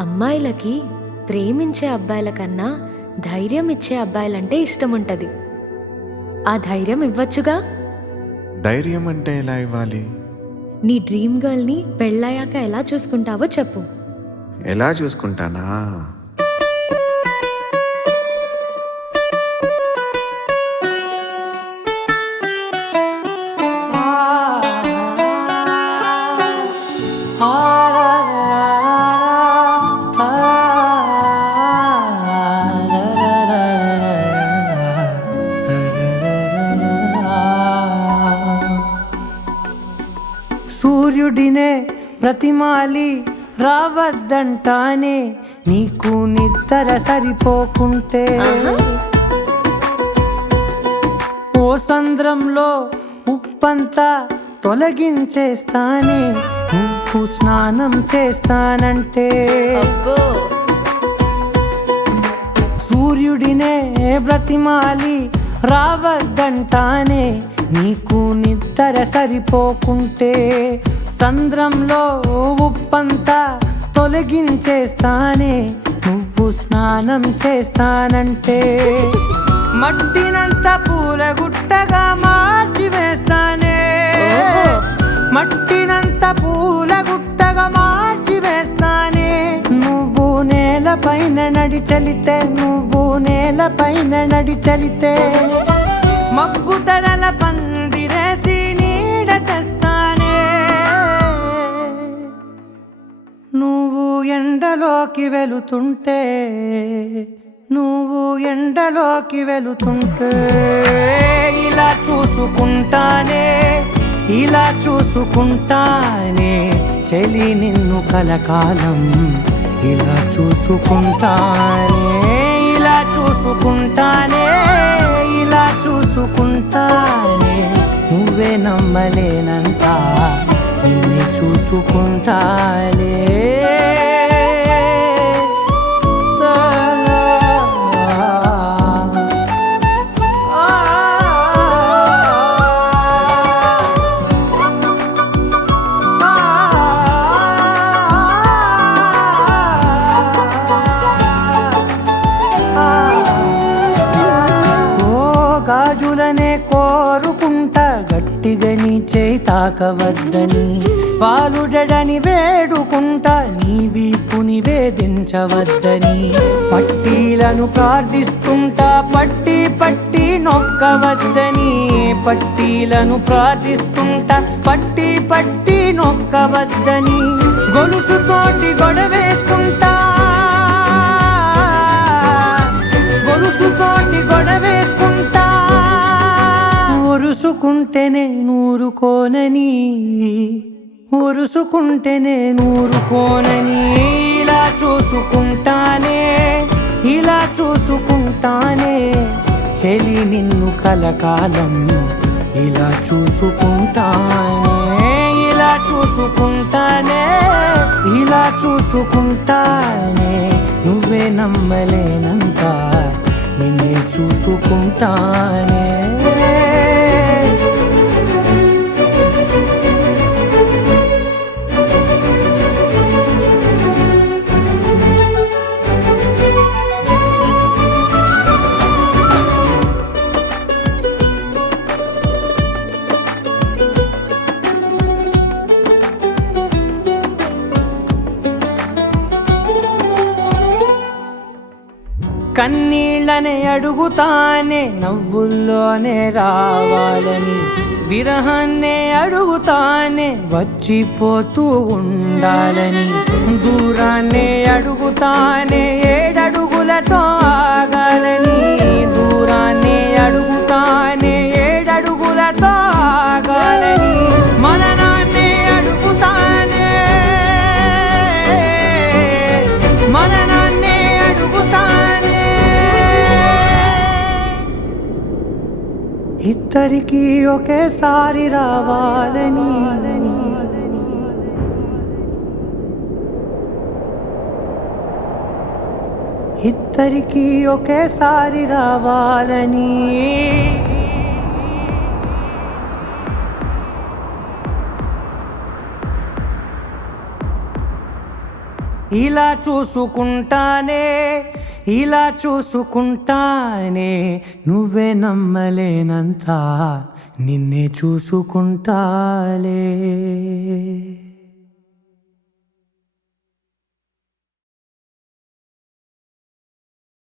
అమ్మాయిలకి ప్రేమించే అబ్బాయిల కన్నా ధైర్యం ఇచ్చే అబ్బాయిలంటే ఇష్టముంటది. ఆ ధైర్యం ఇవ్వచ్చుగా? ధైర్యం అంటే ఎలా ఇవ్వాలి? నీ డ్రీమ్ గర్ల్ని పెళ్ళయ్యాక ఎలా చూసుకుంటావో చెప్పు. ఎలా చూసుకుంటానా? సూర్యుడినే ప్రతిమాలి రావద్దంటానే నీకు నిద్ర సరిపోకుంటే, ఆహా. ఓ సంద్రంలో ఉప్పంతా తొలగించేస్తానే నువ్వు స్నానం చేస్తానంటే. అబ్బో. సూర్యుడినే బ్రతిమాలి రావద్దంటానే నీకు నిద్ర సరిపోకుంటే, సంద్రంలో ఉప్పంతా తొలగించేస్తానే నువ్వు స్నానం చేస్తానంటే. మట్టినంత పూలగుట్టగా మార్చి వేస్తానే, ఓహో. మట్టినంత పూలగుట్టగా మార్చి వేస్తానే. నువ్వు నేలపైన నడిచలితే, నువ్వు నేలపైన నడిచలితే మబ్బు తరల పందిరేసి నీడ తెస్తానే. నువ్వు ఎండలోకి వెళుతుంటే, నువ్వు ఎండలోకి వెళుతుంటే ఇలా చూసుకుంటానే, ఇలా చూసుకుంటానే చెలి నిన్ను కలకాలం. ఇలా చూసుకుంటానే, ఇలా చూసుకుంటానే, ఇలా చూసుకుంటానే నువ్వే నమ్మలేనంత నిన్నే చూసుకుంటానే. గాజులనే కోరుకుంటా గట్టిగా నీ చేయి తాకవద్దని, పాలుడని వేడుకుంటా నీ వీపుని వేధించవద్దని. పట్టీలను ప్రార్థిస్తుంటా పట్టి పట్టి నొక్కవద్దని, పట్టీలను ప్రార్థిస్తుంటా పట్టి పట్టి నొక్కవద్దని. గొలుసుతోటి గొడవేసుకుంటా, గొలుసుతోటి గొడవేసుకుంటా ఒరుసుకుంటేనే నూరుకోనని, ఒరుసుకుంటేనే నూరుకోనని. ఇలా చూసుకుంటానే, ఇలా చూసుకుంటానే చెలి నిన్ను కలకాలం. ఇలా చూసుకుంటానే, ఇలా చూసుకుంటానే, ఇలా చూసుకుంటానే నువ్వే నమ్మలేనంత నిన్నే చూసుకుంటానే. కన్నీళ్ళనే అడుగుతానే నవ్వుల్లోనే రావాలని, విరహాన్నే అడుగుతానే వచ్చిపోతూ ఉండాలని. దూరాన్నే అడుగుతానే ఏడడుగులతో ఆగాలని, దూరాన్నే అడుగుతానే ఏడడుగులతో ఆగాలని. మననాన్నే అడుగుతానే, మననాన్నే అడుగుతానే ఇద్దరికీ ఒకేసారి రావాలని, ఇద్దరికీ ఒకేసారి రావాలని. ఇలా చూసుకుంటానే ఇలా చూసుకుంటానే నువ్వే నమ్మలేనంత నిన్నే చూసుకుంటాలే